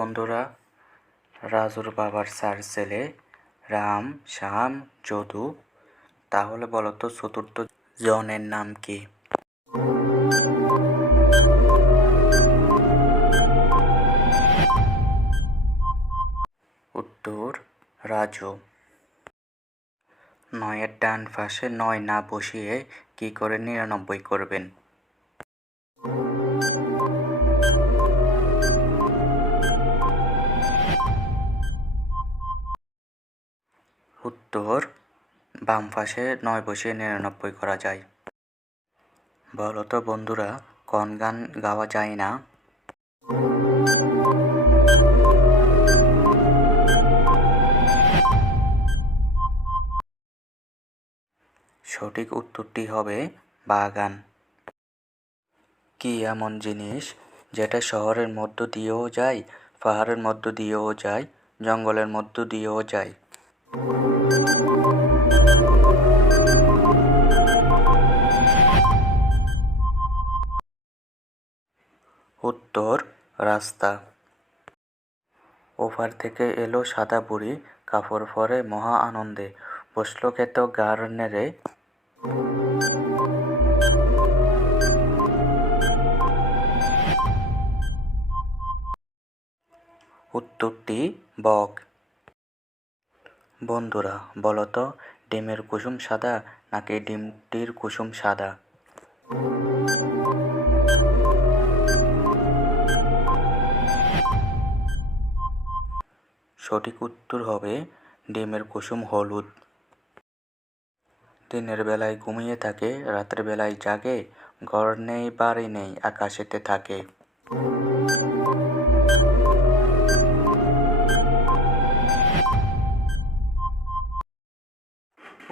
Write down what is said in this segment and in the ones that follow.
বন্ধুরা, রাজুর বাবার 4 ছেলে রাম, শ্যাম, যদু। তাহলে বলো তো চতুর্থ জনের নাম কি? উত্তর রাজু। 9-এর ডান পাশে 9 না বসিয়ে কি করে 99 করবেন? উত্তর বাম পাশে 9 বসিয়ে 99 করা যায়। বলো তো বন্ধুরা, কোন গান গাওয়া যায় না? সঠিক উত্তরটি হবে বাগান। কি এমন জিনিস যেটা শহরের মধ্য দিয়েও যায়, পাহাড়ের মধ্য দিয়েও যায়, জঙ্গলের মধ্য দিয়েও যায়? উত্তর রাস্তা। ওপার থেকে এলো সাদা বুড়ি, কাপড় পরে মহা আনন্দে, বসলো খেত গাড় নেড়ে। উত্তরটি বক। বন্ধুরা বলো তো, ডিমের কুসুম সাদা নাকি ডিমটির কুসুম সাদা? সঠিক উত্তর হবে ডিমের কুসুম হলুদ। দিনের বেলায় ঘুমিয়ে থাকে, রাতের বেলায় জাগে, ঘর নেই বাড়ি নেই, আকাশেতে থাকে।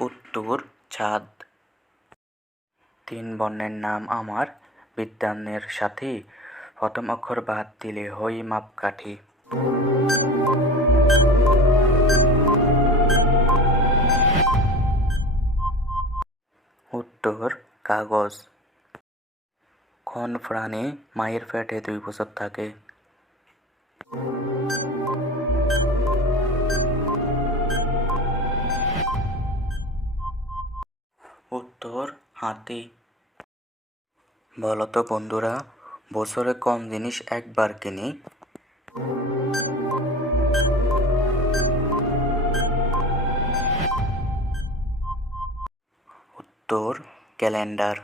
উত্তর চাঁদ। 3 বর্ণের নাম আমার, বিদ্বানের সাথী, প্রথম অক্ষর বাদ দিলে হই মাপকাঠি। উত্তর কাগজ। কোন প্রাণী মায়ের পেটে 2 বছর থাকে? উত্তর হাতি। বলো তো বন্ধুরা, বছরে কোন জিনিস একবার কিনি? উত্তর ক্যালেন্ডার।